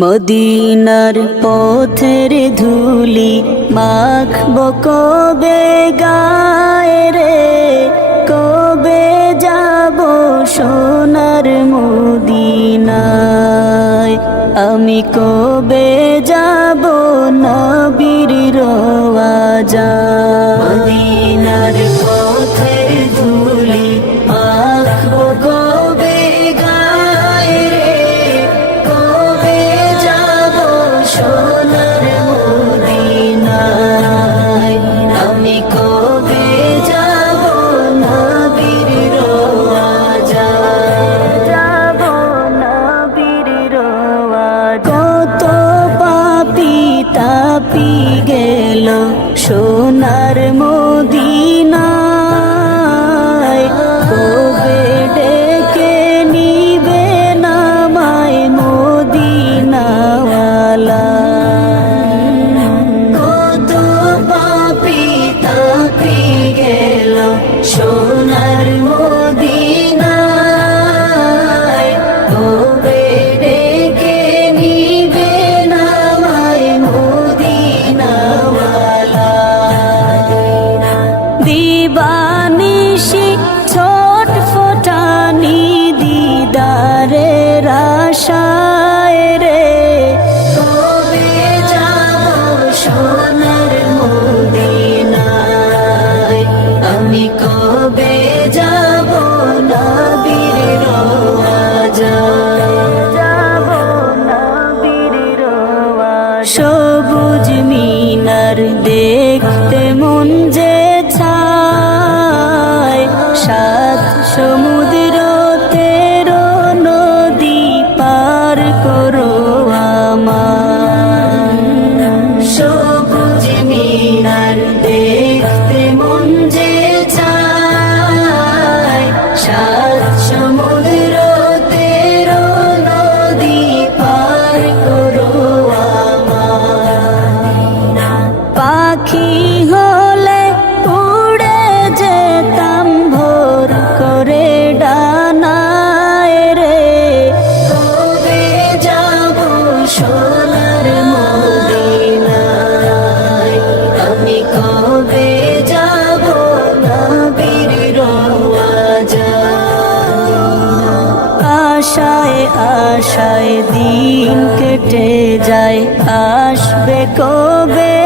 মদিনার পথের ধুলি মাখ কবে গায় রে? কবে যাব সোনার মদিনায়? আমি কবে যাব নবীর রওয়া যা মদিনার সোনার মো নিশি ছোট ফোটানি দিদারে রাশা আশায় আশায় দিন কেটে যায়। আসবে কবে